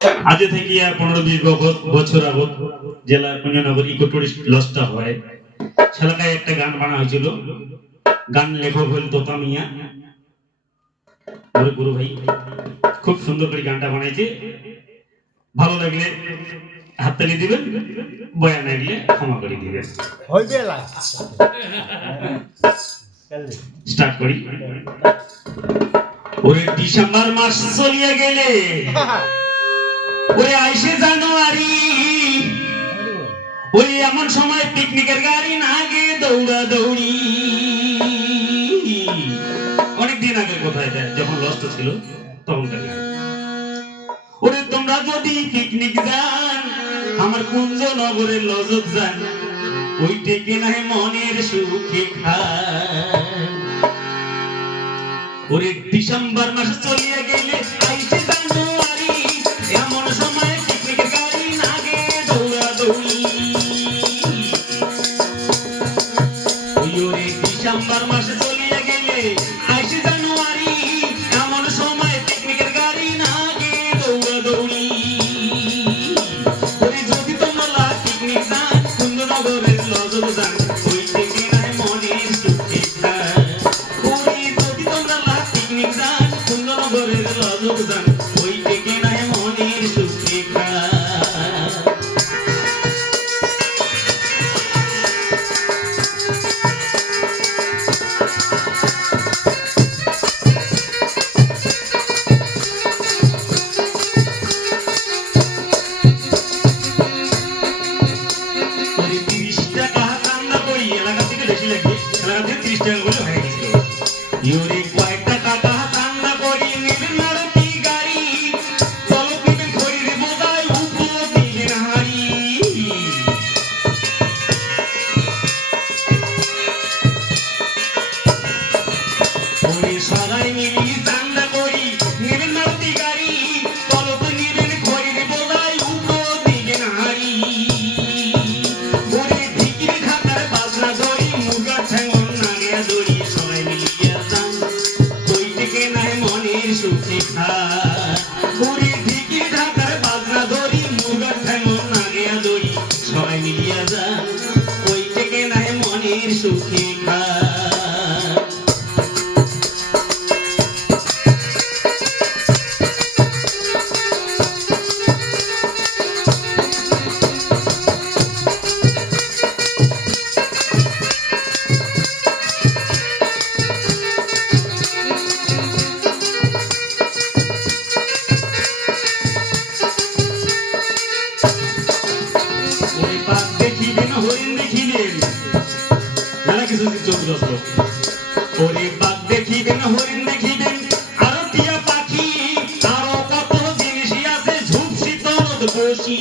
আজ থেকে 15-20 বছর আগত জেলার কুঞ্জনগর ইকো টুরিস্ট লজটা হয় সেলাকায় একটা গান বানা হয়েছিল। গান লেখক হল তোতা মিয়া, আমার গুরু ভাই খুব সুন্দর করে গানটা বানাইছে। ভালো লাগলে হাততালি দিবেন, বয়া না গেলে ক্ষমা করে দিবেন। স্টার্ট করি। ওরে ডিসেম্বর মাস চলিয়ে গেলে ওরে আইসে জানুয়ারি, ওই এমন সময় পিকনিকের গাড়ি না গে দৌড়া দৌড়ি। অনেকদিন আগের কথা এটা, যখন লস্ট ছিল তখনকার গান। ওরে তোমরা যদি পিকনিক যান আমার কুঞ্জনগরের লজত যান, ওই টেকে নাই মনের সুখে খান। ওরে ডিসেম্বর মাস চলিয়ে গেলে আইসে জানুয়ারি, এমন সময় পিকনিকের গাড়ি না গে দৌড়া দৌড়ি। ওরে ডিসেম্বর মাস চলিয়ে গেলে আইসে জানুয়ারি, এমন সময় পিকনিকের গাড়ি না গে দৌড়া দৌড়ি। ওরে যদি তোমরা পিকনিক যান কুঞ্জনগরের লজত যান, ওই থেকে নাই মনের সুখে খান। ওরে যদি তোমরা পিকনিক যান কুঞ্জনগরের লজত যান, ওই থেকে নাই মনের সুখে খান। ইউরি কয়টা টাকা কান্না করি নিবেন মারুতি গাড়ি, চলক নিবেন খড়ির বোঝায় উপর দিবেন হাড়ি। ওরে সবাই মিলি চান্দা করি নিবেন মারুতি গাড়ি, চলক নিবেন খড়ির বোঝায় উপর দিবেন হাড়ি। ওরে ঢিকির ঢাকার বাজনা ধরি মুরগা ঠ্যাঙন নাগিয়া ধরি, সবাই মিলিয়া সুখে খান। ওরে ঢিকির ঢাকার বাজনা ধরি মুরগার ঠ্যাঙন নাগিয়া ধরি, সবাই মিলিয়া যান ওই থেকে নাই মনের সুখে খান। ওরে বাঘ দেখিবেন, হরিণ দেখিবেন, আরো টিয়া পাখি, আরো কত জিনিসই আছে ঝুপসি তরদ বসি।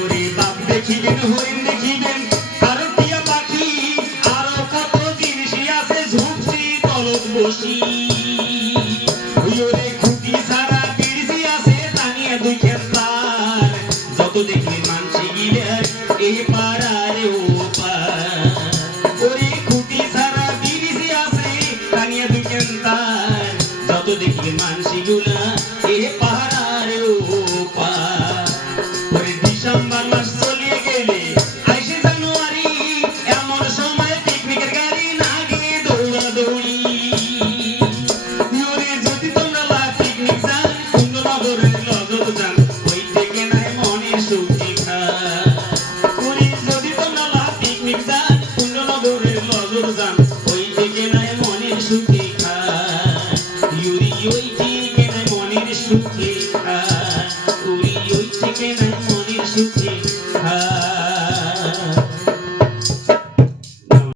ওরে বাঘ দেখিবেন, হরিণ দেখিবেন, আরো টিয়া পাখি, আরো কত জিনিসই আছে ঝুপসি তরদ বসি। ওরে খুঁটি ছাড়া বিড়জি আছে টানিয়া দুই খেতার, যত দেখি মানসি গিলার এই পাড়ার ও পার। ওরে খুঁটি ছাড়া বিড়জি আছে টানিয়া দুই খেতার, যত দেখি মানসি গুলা এই পাড়ার ও পার। ওরে ডিসেম্বর মাস চলিয়ে গেলে আইসে জানুয়ারি, এমন সময় পিকনিকের গাড়ি না গে দৌড়া দৌড়ি। ওই থেকে নাই মনের সুখে খান, ওই থেকে নাই মনের সুখে খান।